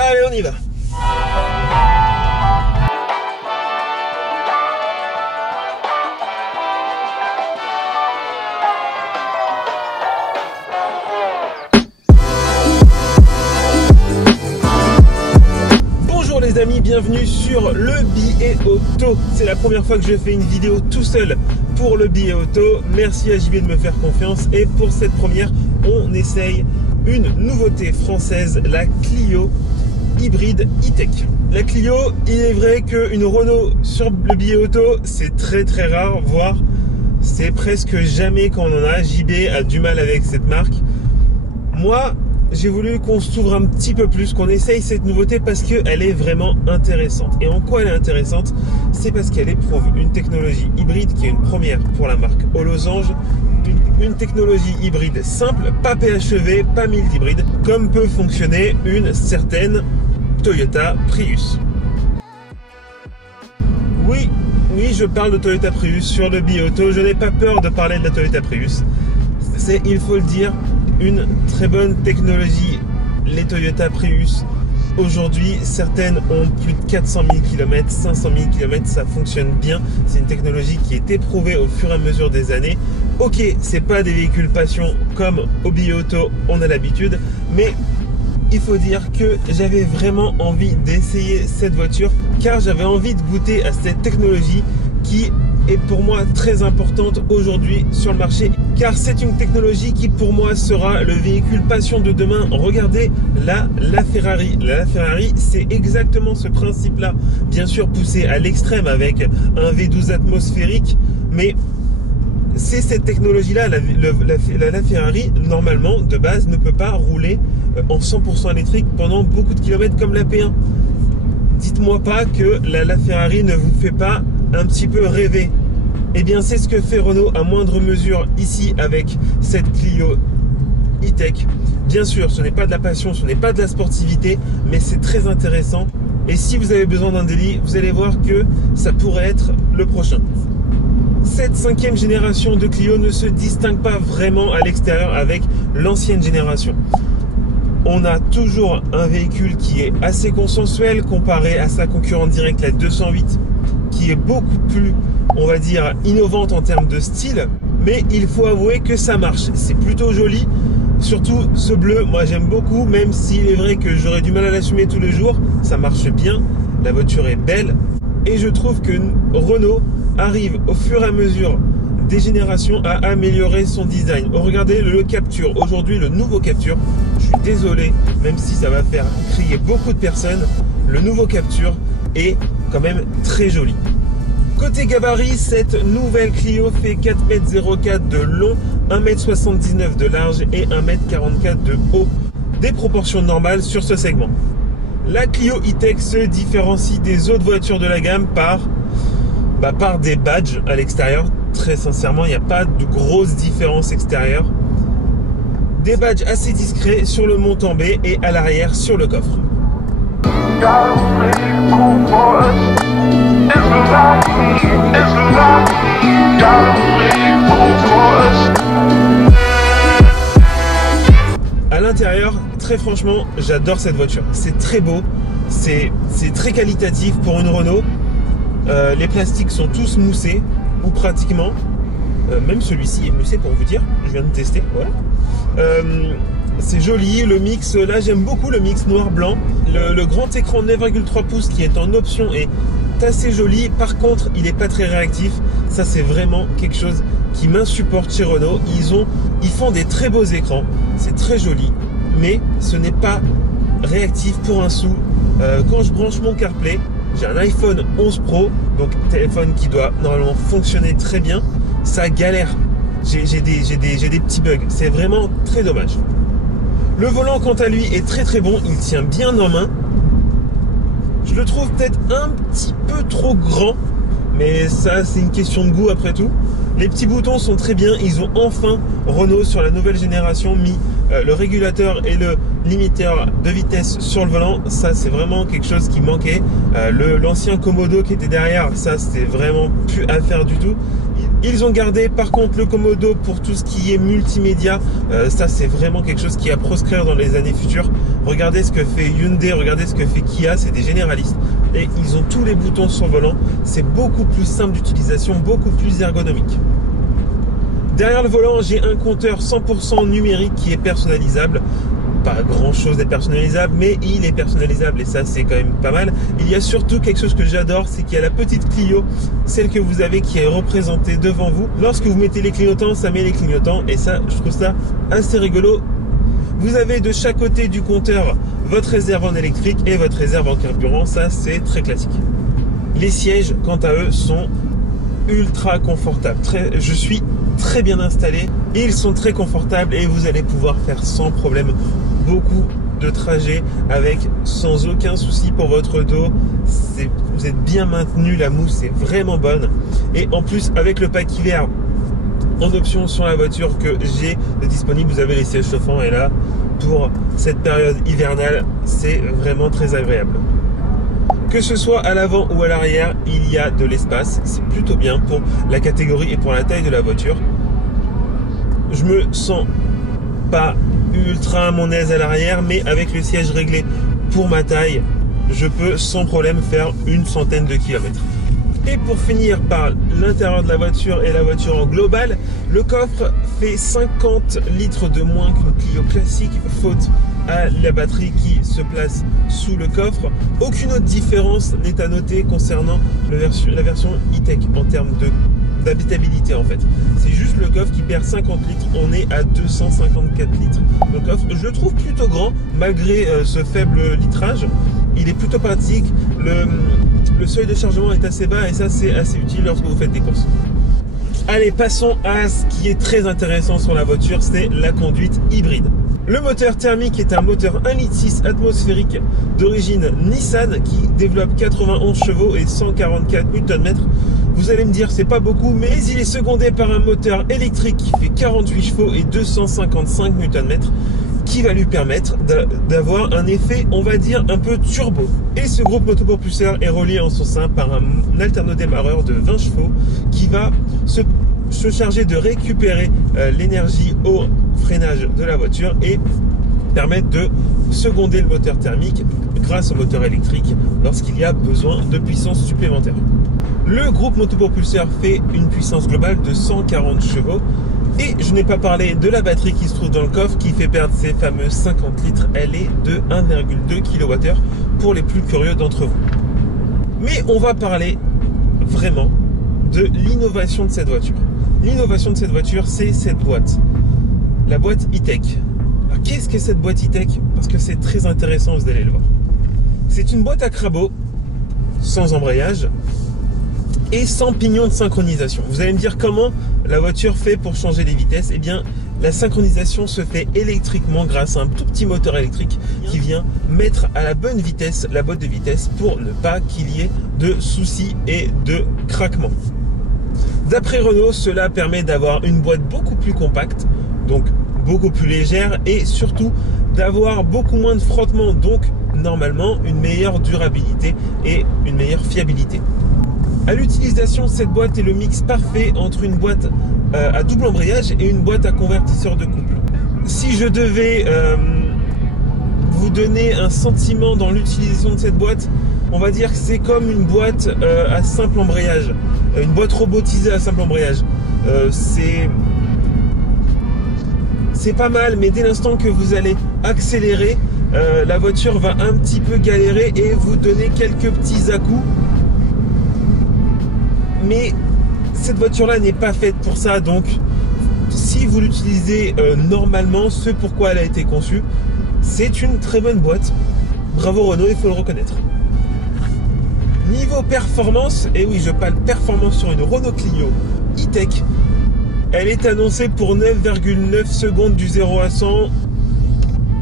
Allez, on y va. Bonjour les amis, bienvenue sur le billet auto. C'est la première fois que je fais une vidéo tout seul pour le billet auto. Merci à JB de me faire confiance. Et pour cette première, on essaye une nouveauté française, la Clio hybride e-tech. La Clio, il est vrai qu'une Renault sur le billet auto, c'est très rare, voire c'est presque jamais qu'on en a. JB a du mal avec cette marque. Moi, j'ai voulu qu'on s'ouvre un petit peu plus, qu'on essaye cette nouveauté parce qu'elle est vraiment intéressante. Et en quoi elle est intéressante? C'est parce qu'elle éprouve une technologie hybride qui est une première pour la marque aux losanges. Une technologie hybride simple, pas PHEV, pas mild hybride, comme peut fonctionner une certaine Toyota Prius. Oui, je parle de Toyota Prius sur le billet auto. Je n'ai pas peur de parler de la Toyota Prius. C'est, il faut le dire, une très bonne technologie. Les Toyota Prius, aujourd'hui, certaines ont plus de 400 000 km, 500 000 km, ça fonctionne bien. C'est une technologie qui est éprouvée au fur et à mesure des années. Ok, c'est pas des véhicules passion comme au billet auto, on a l'habitude, mais il faut dire que j'avais vraiment envie d'essayer cette voiture car j'avais envie de goûter à cette technologie qui est pour moi très importante aujourd'hui sur le marché, car c'est une technologie qui pour moi sera le véhicule passion de demain. Regardez la Ferrari. La Ferrari, c'est exactement ce principe-là, bien sûr poussé à l'extrême avec un V12 atmosphérique, mais c'est cette technologie-là. La Ferrari, normalement, de base, ne peut pas rouler en 100% électrique pendant beaucoup de kilomètres comme la P1. Dites-moi pas que la Ferrari ne vous fait pas un petit peu rêver. Eh bien, c'est ce que fait Renault à moindre mesure ici avec cette Clio e-tech. Bien sûr, ce n'est pas de la passion, ce n'est pas de la sportivité, mais c'est très intéressant. Et si vous avez besoin d'un délit, vous allez voir que ça pourrait être le prochain. Cette 5e génération de Clio ne se distingue pas vraiment à l'extérieur avec l'ancienne génération. On a toujours un véhicule qui est assez consensuel comparé à sa concurrente directe, la 208, qui est beaucoup plus, on va dire, innovante en termes de style. Mais il faut avouer que ça marche. C'est plutôt joli. Surtout ce bleu, moi j'aime beaucoup, même s'il est vrai que j'aurais du mal à l'assumer tous les jours. Ça marche bien. La voiture est belle. Et je trouve que Renault arrive au fur et à mesure des générations à améliorer son design. Regardez le Captur, aujourd'hui le nouveau Captur, je suis désolé, même si ça va faire crier beaucoup de personnes, le nouveau Captur est quand même très joli. Côté gabarit, cette nouvelle Clio fait 4,04 m de long, 1,79 m de large et 1,44 m de haut, des proportions normales sur ce segment. La Clio e-tech se différencie des autres voitures de la gamme par des badges à l'extérieur. Très sincèrement, il n'y a pas de grosse différence extérieure. Des badges assez discrets sur le montant B et à l'arrière sur le coffre. À l'intérieur, très franchement, j'adore cette voiture. C'est très beau, c'est très qualitatif pour une Renault. Les plastiques sont tous moussés, ou pratiquement. Même celui-ci est moussé pour vous dire. Je viens de tester. Voilà. C'est joli. Le mix, là j'aime beaucoup le mix noir-blanc. Le grand écran 9,3 pouces qui est en option est assez joli. Par contre, il n'est pas très réactif. Ça, c'est vraiment quelque chose qui m'insupporte chez Renault. Ils font des très beaux écrans. C'est très joli. Mais ce n'est pas réactif pour un sou. Quand je branche mon CarPlay, j'ai un iPhone 11 Pro, donc téléphone qui doit normalement fonctionner très bien. Ça galère. J'ai des petits bugs. C'est vraiment très dommage. Le volant, quant à lui, est très bon. Il tient bien en main. Je le trouve peut-être un petit peu trop grand, mais ça, c'est une question de goût après tout. Les petits boutons sont très bien. Ils ont enfin, Renault, sur la nouvelle génération, mis le régulateur et le limiteur de vitesse sur le volant. Ça, c'est vraiment quelque chose qui manquait. L'ancien Komodo qui était derrière, ça, c'était vraiment plus à faire du tout. Ils ont gardé par contre le Komodo pour tout ce qui est multimédia. Ça, c'est vraiment quelque chose qui est à proscrire dans les années futures. Regardez ce que fait Hyundai, regardez ce que fait Kia, c'est des généralistes. Et ils ont tous les boutons sur le volant. C'est beaucoup plus simple d'utilisation, beaucoup plus ergonomique. Derrière le volant, j'ai un compteur 100% numérique qui est personnalisable. Pas grand chose d'être personnalisable, mais il est personnalisable et ça c'est quand même pas mal. Il y a surtout quelque chose que j'adore, c'est qu'il y a la petite Clio, celle que vous avez qui est représentée devant vous. Lorsque vous mettez les clignotants, ça met les clignotants et ça, je trouve ça assez rigolo. Vous avez de chaque côté du compteur votre réserve en électrique et votre réserve en carburant, ça c'est très classique. Les sièges, quant à eux, sont ultra confortables. Je suis très bien installé, ils sont très confortables et vous allez pouvoir faire sans problème beaucoup de trajets avec sans aucun souci pour votre dos. Vous êtes bien maintenu, la mousse est vraiment bonne et en plus avec le pack hiver en option sur la voiture que j'ai disponible, vous avez les sièges chauffants et là pour cette période hivernale c'est vraiment très agréable. Que ce soit à l'avant ou à l'arrière, il y a de l'espace, c'est plutôt bien pour la catégorie et pour la taille de la voiture. Je me sens pas ultra à mon aise à l'arrière, mais avec le siège réglé pour ma taille, je peux sans problème faire une centaine de kilomètres. Et pour finir par l'intérieur de la voiture et la voiture en global, le coffre fait 50 litres de moins qu'une Clio classique, faute à la batterie qui se place sous le coffre. Aucune autre différence n'est à noter concernant la version e-tech en termes d'habitabilité en fait. C'est juste le coffre qui perd 50 litres, on est à 254 litres. Le coffre, je le trouve plutôt grand malgré ce faible litrage. Il est plutôt pratique, le seuil de chargement est assez bas et ça c'est assez utile lorsque vous faites des courses. Allez, passons à ce qui est très intéressant sur la voiture, c'est la conduite hybride. Le moteur thermique est un moteur 1,6 litre atmosphérique d'origine Nissan qui développe 91 chevaux et 144 Nm. Vous allez me dire c'est pas beaucoup, mais il est secondé par un moteur électrique qui fait 48 chevaux et 255 Nm qui va lui permettre d'avoir un effet, on va dire, un peu turbo. Et ce groupe motopropulseur est relié en son sein par un alternodémarreur de 20 chevaux qui va se charger de récupérer l'énergie au freinage de la voiture et permettre de seconder le moteur thermique grâce au moteur électrique lorsqu'il y a besoin de puissance supplémentaire. Le groupe motopropulseur fait une puissance globale de 140 chevaux et je n'ai pas parlé de la batterie qui se trouve dans le coffre qui fait perdre ses fameux 50 litres. Elle est de 1,2 kWh pour les plus curieux d'entre vous. Mais on va parler vraiment de l'innovation de cette voiture. L'innovation de cette voiture, c'est cette boîte. La boîte e-tech. Alors qu'est-ce que cette boîte e-tech? Parce que c'est très intéressant, vous allez le voir. C'est une boîte à crabot, sans embrayage et sans pignon de synchronisation. Vous allez me dire comment la voiture fait pour changer les vitesses? Eh bien, la synchronisation se fait électriquement grâce à un tout petit moteur électrique qui vient mettre à la bonne vitesse la boîte de vitesse pour ne pas qu'il y ait de soucis et de craquements. D'après Renault, cela permet d'avoir une boîte beaucoup plus compacte, donc beaucoup plus légère et surtout d'avoir beaucoup moins de frottement, donc normalement une meilleure durabilité et une meilleure fiabilité. À l'utilisation, cette boîte est le mix parfait entre une boîte à double embrayage et une boîte à convertisseur de couple. Si je devais vous donner un sentiment dans l'utilisation de cette boîte, on va dire que c'est comme une boîte à simple embrayage, une boîte robotisée à simple embrayage. C'est pas mal, mais dès l'instant que vous allez accélérer, la voiture va un petit peu galérer et vous donner quelques petits à-coups. Mais cette voiture-là n'est pas faite pour ça, donc si vous l'utilisez normalement, ce pourquoi elle a été conçue, c'est une très bonne boîte. Bravo Renault, il faut le reconnaître. Niveau performance, et oui je parle performance sur une Renault Clio e-tech, elle est annoncée pour 9,9 secondes du 0 à 100.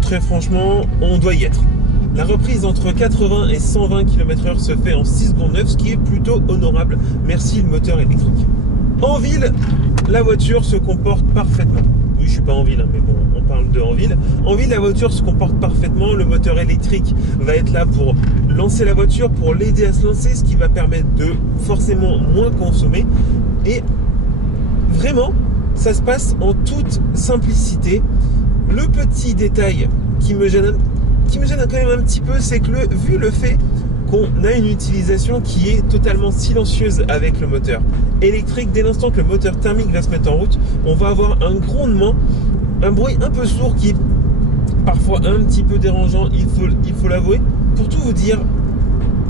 Très franchement, on doit y être. La reprise entre 80 et 120 km/h se fait en 6 secondes 9, ce qui est plutôt honorable. Merci le moteur électrique. En ville, la voiture se comporte parfaitement. Oui, je suis pas en ville, hein, mais bon, on parle de en ville. En ville, la voiture se comporte parfaitement. Le moteur électrique va être là pour lancer la voiture, pour l'aider à se lancer, ce qui va permettre de forcément moins consommer. Et vraiment, ça se passe en toute simplicité. Le petit détail qui me gêne un qui me gêne quand même un petit peu, c'est que vu le fait qu'on a une utilisation qui est totalement silencieuse avec le moteur électrique, dès l'instant que le moteur thermique va se mettre en route, on va avoir un grondement, un bruit un peu sourd qui est parfois un petit peu dérangeant, il faut l'avouer. Pour tout vous dire,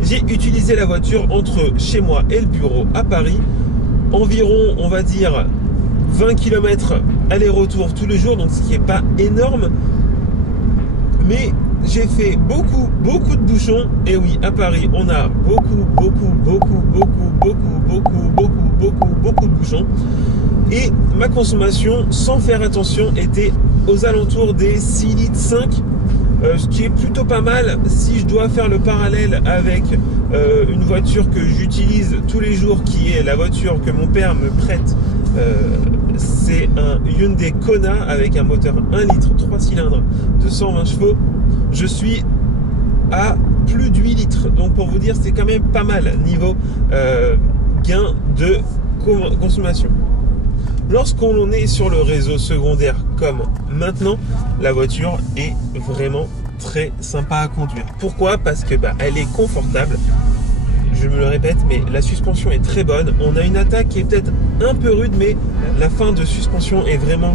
j'ai utilisé la voiture entre chez moi et le bureau à Paris, environ, on va dire, 20 km aller-retour tous les jours, donc ce qui n'est pas énorme. Mais j'ai fait beaucoup de bouchons. Et oui, à Paris, on a beaucoup de bouchons. Et ma consommation, sans faire attention, était aux alentours des 6 litres 5, ce qui est plutôt pas mal si je dois faire le parallèle avec une voiture que j'utilise tous les jours, qui est la voiture que mon père me prête. C'est un Hyundai Kona avec un moteur 1 litre 3 cylindres de 120 chevaux. Je suis à plus de 8 litres. Donc pour vous dire, c'est quand même pas mal niveau gain de consommation. Lorsqu'on est sur le réseau secondaire comme maintenant, la voiture est vraiment très sympa à conduire. Pourquoi? Parce que elle est confortable. Je me le répète, mais la suspension est très bonne. On a une attaque qui est peut-être un peu rude, mais la fin de suspension est vraiment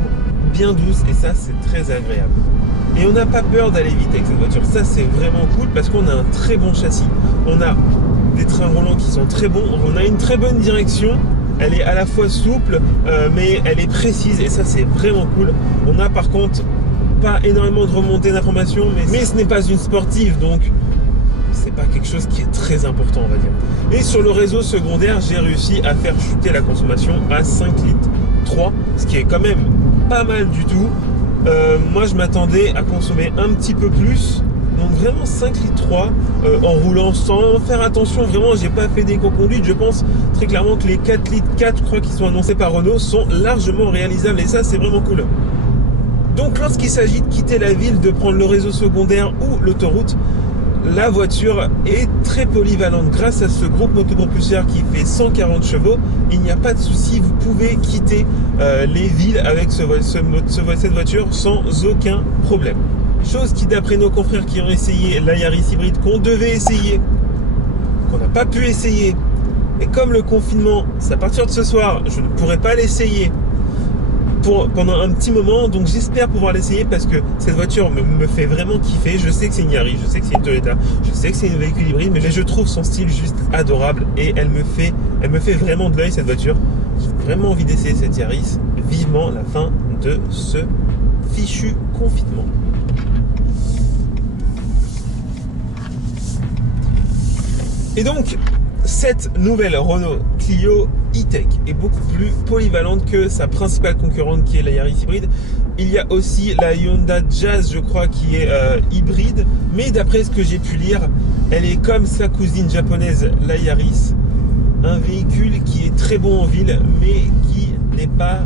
bien douce et ça, c'est très agréable. Et on n'a pas peur d'aller vite avec cette voiture. Ça, c'est vraiment cool parce qu'on a un très bon châssis. On a des trains roulants qui sont très bons. On a une très bonne direction. Elle est à la fois souple, mais elle est précise et ça, c'est vraiment cool. On a par contre pas énormément de remontées d'informations, mais ce n'est pas une sportive, donc c'est pas quelque chose qui est très important, on va dire. Et sur le réseau secondaire, j'ai réussi à faire chuter la consommation à 5 litres 3, ce qui est quand même pas mal du tout. Moi, je m'attendais à consommer un petit peu plus, donc vraiment 5 litres 3 en roulant sans faire attention. Vraiment, j'ai pas fait d'éco-conduite. Je pense très clairement que les 4 litres 4, je crois, qui sont annoncés par Renault, sont largement réalisables et ça, c'est vraiment cool. Donc, lorsqu'il s'agit de quitter la ville, de prendre le réseau secondaire ou l'autoroute, la voiture est très polyvalente. Grâce à ce groupe motopropulseur qui fait 140 chevaux, il n'y a pas de souci, vous pouvez quitter les villes avec cette voiture sans aucun problème. Chose qui, d'après nos confrères qui ont essayé la Yaris hybride, qu'on devait essayer, qu'on n'a pas pu essayer, et comme le confinement, c'est à partir de ce soir, je ne pourrai pas l'essayer pendant un petit moment, donc j'espère pouvoir l'essayer parce que cette voiture me fait vraiment kiffer. Je sais que c'est une Yaris, je sais que c'est une Toyota, je sais que c'est une véhicule hybride, mais je trouve son style juste adorable et elle me fait vraiment de l'œil, cette voiture. J'ai vraiment envie d'essayer cette Yaris. Vivement la fin de ce fichu confinement. Et donc, cette nouvelle Renault Clio E-Tech est beaucoup plus polyvalente que sa principale concurrente qui est la Yaris hybride. Il y a aussi la Hyundai Jazz, je crois, qui est hybride. Mais d'après ce que j'ai pu lire, elle est comme sa cousine japonaise, la Yaris. Un véhicule qui est très bon en ville, mais qui n'est pas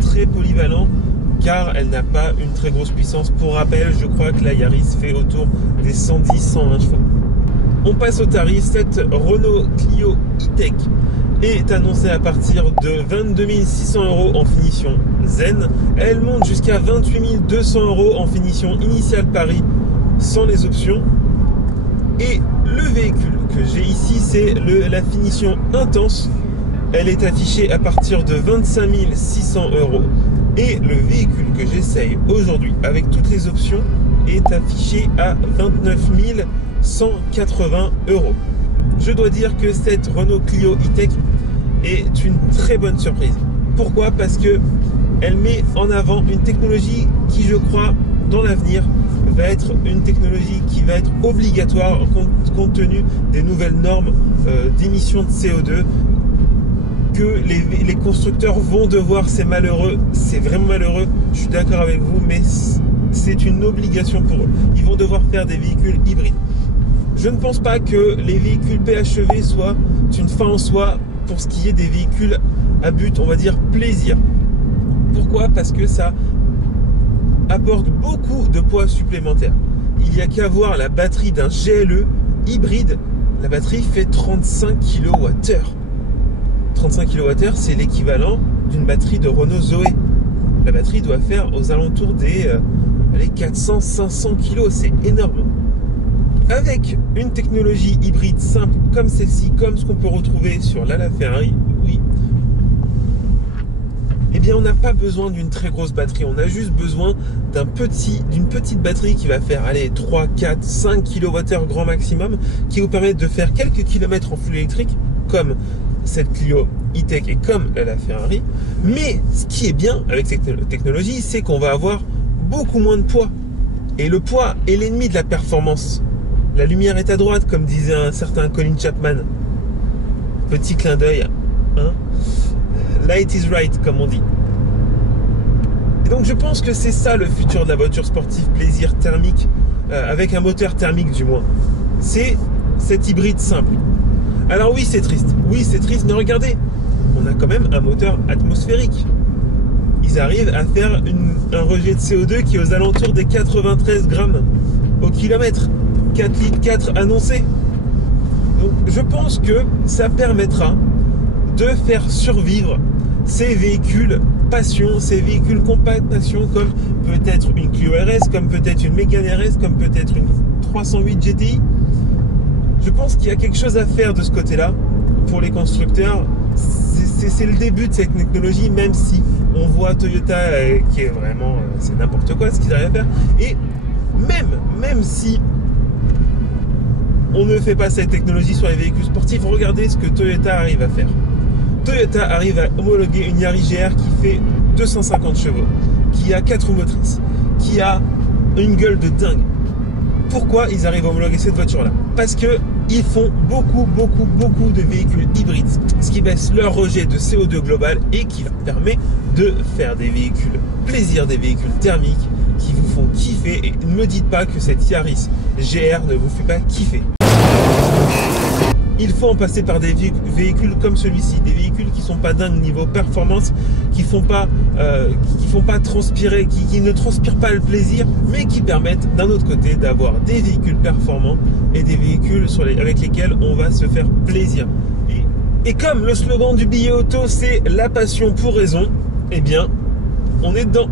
très polyvalent car elle n'a pas une très grosse puissance. Pour rappel, je crois que la Yaris fait autour des 110-120 chevaux. On passe au tarif. Cette Renault Clio E-Tech est annoncée à partir de 22 600 € en finition Zen. Elle monte jusqu'à 28 200 € en finition initiale Paris sans les options. Et le véhicule que j'ai ici, c'est la finition intense. Elle est affichée à partir de 25 600 €. Et le véhicule que j'essaye aujourd'hui avec toutes les options est affiché à 29 180 €. Je dois dire que cette Renault Clio E-Tech est une très bonne surprise. Pourquoi? Parce que elle met en avant une technologie qui, je crois, dans l'avenir, va être une technologie qui va être obligatoire compte tenu des nouvelles normes d'émissions de CO2 que les constructeurs vont devoir. C'est malheureux, c'est vraiment malheureux, je suis d'accord avec vous, mais c'est une obligation pour eux. Ils vont devoir faire des véhicules hybrides. Je ne pense pas que les véhicules PHEV soient une fin en soi pour ce qui est des véhicules à but, on va dire, plaisir. Pourquoi? Parce que ça apporte beaucoup de poids supplémentaire. Il n'y a qu'à voir la batterie d'un GLE hybride. La batterie fait 35 kWh. 35 kWh, c'est l'équivalent d'une batterie de Renault Zoé. La batterie doit faire aux alentours des allez, 400-500 kg, c'est énorme. Avec une technologie hybride simple comme celle-ci, comme ce qu'on peut retrouver sur la Ferrari, oui, eh bien on n'a pas besoin d'une très grosse batterie, on a juste besoin d'une petite batterie qui va faire, allez, 3, 4, 5 kWh grand maximum, qui vous permet de faire quelques kilomètres en full électrique, comme cette Clio E-Tech et comme la Ferrari. Mais ce qui est bien avec cette technologie, c'est qu'on va avoir beaucoup moins de poids. Et le poids est l'ennemi de la performance. La lumière est à droite, comme disait un certain Colin Chapman. Petit clin d'œil, hein? Light is right, comme on dit. Et donc je pense que c'est ça le futur de la voiture sportive plaisir thermique, avec un moteur thermique du moins. C'est cet hybride simple. Alors oui, c'est triste, mais regardez, on a quand même un moteur atmosphérique. Ils arrivent à faire un rejet de CO2 qui est aux alentours des 93 grammes au kilomètre. 4 litres 4 annoncés. Donc je pense que ça permettra de faire survivre ces véhicules passion, ces véhicules compact passion, comme peut-être une Clio RS, comme peut-être une Mégane RS, comme peut-être une 308 GTI. Je pense qu'il y a quelque chose à faire de ce côté-là pour les constructeurs. C'est le début de cette technologie, même si on voit Toyota qui est vraiment, c'est n'importe quoi ce qu'ils arrivent à faire. Et même si on ne fait pas cette technologie sur les véhicules sportifs, regardez ce que Toyota arrive à faire. Toyota arrive à homologuer une Yaris GR qui fait 250 chevaux, qui a 4 roues motrices, qui a une gueule de dingue. Pourquoi ils arrivent à homologuer cette voiture-là? Parce qu'ils font beaucoup de véhicules hybrides, ce qui baisse leur rejet de CO2 global et qui leur permet de faire des véhicules plaisir, des véhicules thermiques qui vous font kiffer. Et ne me dites pas que cette Yaris GR ne vous fait pas kiffer. Il faut en passer par des véhicules comme celui-ci, des véhicules qui sont pas dingues niveau performance, qui font pas transpirer, qui ne transpirent pas le plaisir, mais qui permettent d'un autre côté d'avoir des véhicules performants et des véhicules avec lesquels on va se faire plaisir. Et comme le slogan du billet auto, c'est la passion pour raison, eh bien, on est dedans.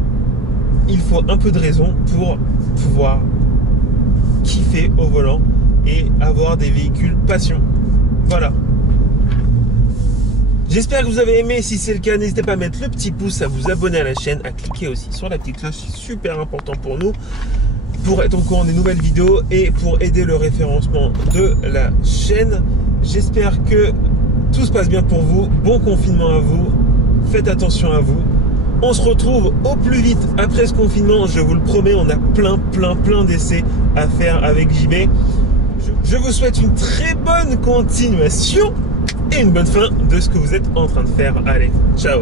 Il faut un peu de raison pour pouvoir kiffer au volant et avoir des véhicules passion. Voilà. J'espère que vous avez aimé. Si c'est le cas, n'hésitez pas à mettre le petit pouce, à vous abonner à la chaîne, à cliquer aussi sur la petite cloche. C'est super important pour nous, pour être au courant des nouvelles vidéos et pour aider le référencement de la chaîne. J'espère que tout se passe bien pour vous. Bon confinement à vous. Faites attention à vous. On se retrouve au plus vite après ce confinement. Je vous le promets, on a plein d'essais à faire avec JB. Je vous souhaite une très bonne continuation et une bonne fin de ce que vous êtes en train de faire. Allez, ciao!